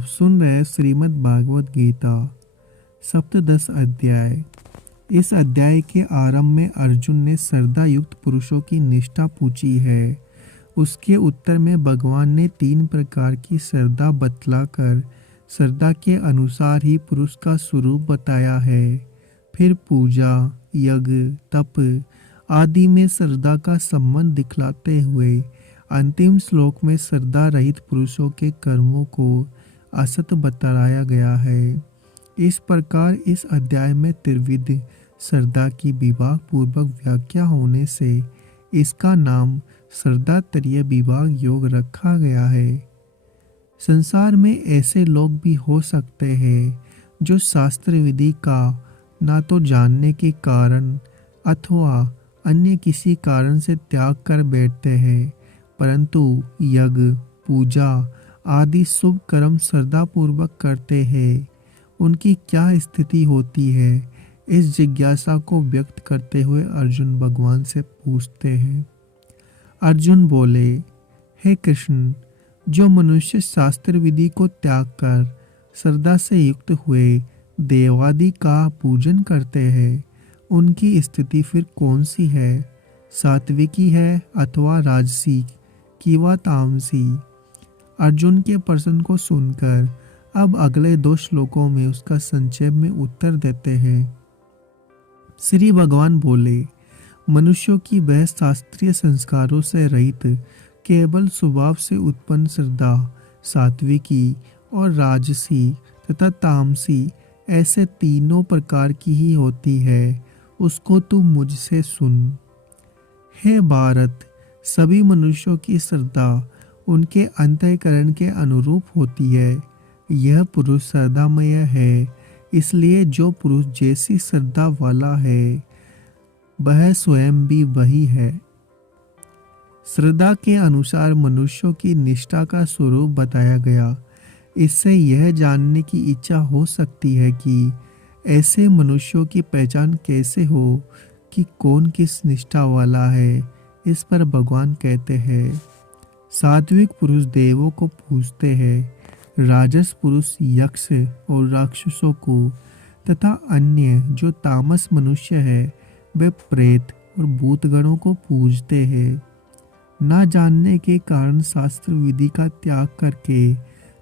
आप सुन रहे श्रीमद् भागवत गीता सप्तदश अध्याय। इस अध्याय के आरंभ में अर्जुन ने श्रद्धा युक्त पुरुषों की निष्ठा पूछी है। उसके उत्तर में भगवान ने 3 प्रकार की श्रद्धा बतलाकर श्रद्धा के अनुसार ही पुरुष का स्वरूप बताया है। फिर पूजा, यज्ञ, तप आदि में श्रद्धा का संबंध दिखलाते हुए अंतिम श्लोक में श्रद्धा रहित पुरुषों के कर्मों को असत बताया गया है। इस प्रकार इस अध्याय में त्रिविध श्रद्धा की विभाग पूर्वक व्याख्या होने से इसका नाम श्रद्धात्रय विभाग योग रखा गया है। संसार में ऐसे लोग भी हो सकते हैं जो शास्त्र विधि का ना तो जानने के कारण अथवा अन्य किसी कारण से त्याग कर बैठते हैं, परंतु यज्ञ, पूजा आदि शुभ कर्म श्रद्धा पूर्वक करते हैं। उनकी क्या स्थिति होती है, इस जिज्ञासा को व्यक्त करते हुए अर्जुन भगवान से पूछते हैं। अर्जुन बोले, हे कृष्ण, जो मनुष्य शास्त्र विधि को त्याग कर श्रद्धा से युक्त हुए देवादि का पूजन करते हैं, उनकी स्थिति फिर कौन सी है? सात्विकी है अथवा राजसी कि व तामसी? अर्जुन के प्रश्न को सुनकर अब अगले 2 श्लोकों में उसका संक्षेप में उत्तर देते हैं। श्री भगवान बोले, मनुष्यों की वह शास्त्रीय संस्कारों से रहित केवल स्वभाव से उत्पन्न श्रद्धा सात्विकी और राजसी तथा तामसी ऐसे तीनों प्रकार की ही होती है। उसको तू मुझसे सुन। हे भारत, सभी मनुष्यों की श्रद्धा उनके अंतःकरण के अनुरूप होती है। यह पुरुष श्रद्धामय है, इसलिए जो पुरुष जैसी श्रद्धा वाला है वह स्वयं भी वही है। श्रद्धा के अनुसार मनुष्यों की निष्ठा का स्वरूप बताया गया। इससे यह जानने की इच्छा हो सकती है कि ऐसे मनुष्यों की पहचान कैसे हो कि कौन किस निष्ठा वाला है। इस पर भगवान कहते हैं, सात्विक पुरुष देवों को पूजते हैं, राजस पुरुष यक्ष और राक्षसों को तथा अन्य जो तामस मनुष्य है वे प्रेत और भूतगणों को पूजते हैं। ना जानने के कारण शास्त्र विधि का त्याग करके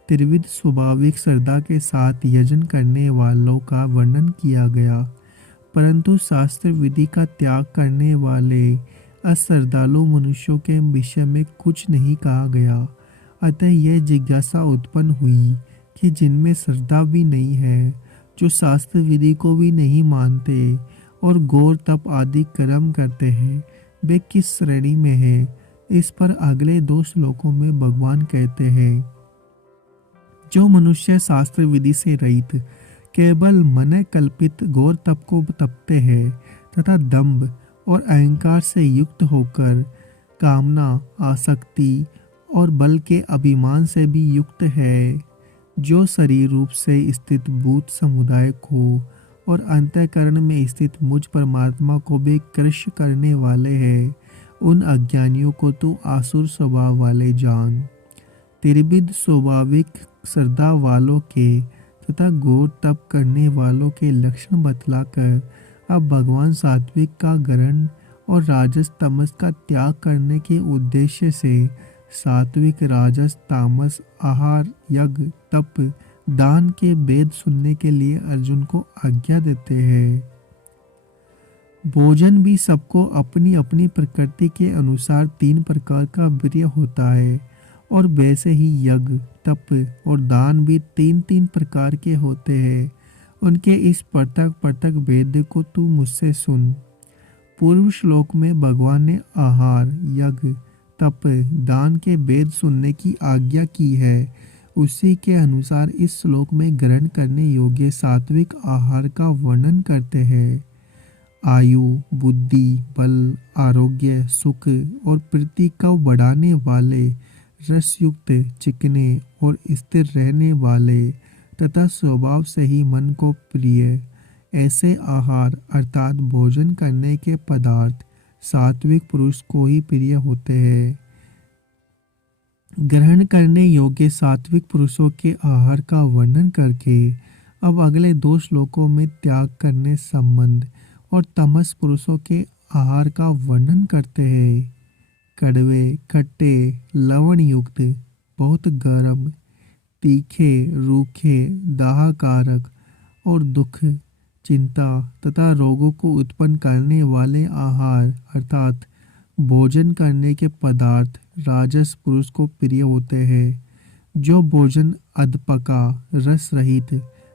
त्रिविध स्वाभाविक श्रद्धा के साथ यजन करने वालों का वर्णन किया गया, परंतु शास्त्र विधि का त्याग करने वाले अश्रद्धालु मनुष्यों के विषय में कुछ नहीं कहा गया। अतः यह जिज्ञासा उत्पन्न हुई कि जिनमें श्रद्धा भी नहीं है, जो शास्त्र विधि को भी नहीं मानते और घोर तप आदि कर्म करते हैं, वे किस श्रेणी में है? इस पर अगले 2 श्लोकों में भगवान कहते हैं, जो मनुष्य शास्त्र विधि से रहित केवल मन कल्पित घोर तप को तपते हैं तथा दंभ और अहंकार से युक्त होकर कामना, आसक्ति और बल के अभिमान से भी युक्त है, जो शरीर रूप से स्थित भूत समुदाय को और अंतःकरण में स्थित मुझ परमात्मा को भी कृष्ण करने वाले हैं, उन अज्ञानियों को तू आसुर स्वभाव वाले जान। त्रिविध स्वाभाविक श्रद्धा वालों के तथा घोर तप करने वालों के लक्षण बतलाकर अब भगवान सात्विक का ग्रहण और राजस तमस का त्याग करने के उद्देश्य से सात्विक, राजस, तामस, आहार, यज्ञ, तप, दान के वेद सुनने के लिए अर्जुन को आज्ञा देते हैं। भोजन भी सबको अपनी अपनी प्रकृति के अनुसार 3 प्रकार का प्रिय होता है, और वैसे ही यज्ञ, तप और दान भी 3-3 प्रकार के होते हैं। उनके इस पृथक पृथक भेद को तू मुझसे सुन। पूर्व श्लोक में भगवान ने आहार, यज्ञ, तप, दान के वेद सुनने की आज्ञा की है। उसी के अनुसार इस श्लोक में ग्रहण करने योग्य सात्विक आहार का वर्णन करते हैं। आयु, बुद्धि, बल, आरोग्य, सुख और प्रीति को बढ़ाने वाले, रसयुक्त, चिकने और स्थिर रहने वाले तथा स्वभाव से ही मन को प्रिय ऐसे आहार अर्थात भोजन करने के पदार्थ सात्विक पुरुष को ही प्रिय होते हैं। ग्रहण करने योग्य सात्विक पुरुषों के आहार का वर्णन करके अब अगले 2 श्लोकों में त्याग करने संबंध और तमस पुरुषों के आहार का वर्णन करते हैं। कड़वे, खट्टे, लवण युक्त, बहुत गर्म, तीखे, रूखे, दाहकारक और दुख, चिंता तथा रोगों को उत्पन्न करने वाले आहार अर्थात भोजन करने के पदार्थ राजस पुरुष को प्रिय होते हैं। जो भोजन अधपका, रस रहित,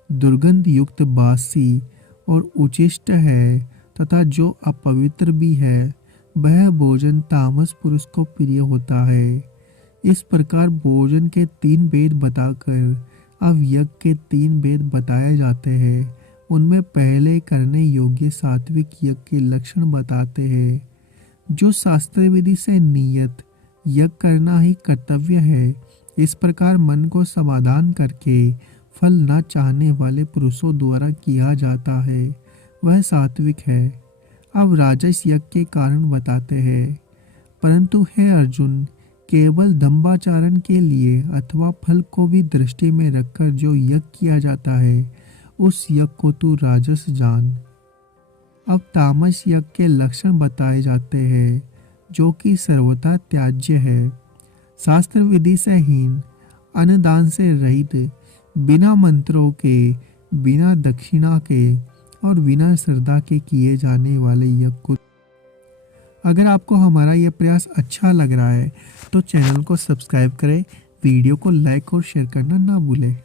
दुर्गंध युक्त, बासी और उचिष्ट है तथा जो अपवित्र भी है, वह भोजन तामस पुरुष को प्रिय होता है। इस प्रकार भोजन के 3 भेद बताकर अब यज्ञ के 3 भेद बताए जाते हैं। उनमें पहले करने योग्य सात्विक यज्ञ के लक्षण बताते हैं। जो शास्त्र विधि से नियत यज्ञ करना ही कर्तव्य है, इस प्रकार मन को समाधान करके फल न चाहने वाले पुरुषों द्वारा किया जाता है, वह सात्विक है। अब राजस यज्ञ के कारण बताते हैं। परंतु हे अर्जुन, केवल दंभाचारण के लिए अथवा फल को भी दृष्टि में रखकर जो यज्ञ किया जाता है, उस यज्ञ को तू राजस जान। अब तामस यज्ञ के लक्षण बताए जाते हैं, जो कि सर्वथा त्याज्य है। शास्त्र विधि से हीन, अन्नदान से रहित, बिना मंत्रों के, बिना दक्षिणा के और बिना श्रद्धा के किए जाने वाले यज्ञ को। अगर आपको हमारा यह प्रयास अच्छा लग रहा है तो चैनल को सब्सक्राइब करें, वीडियो को लाइक और शेयर करना ना भूलें।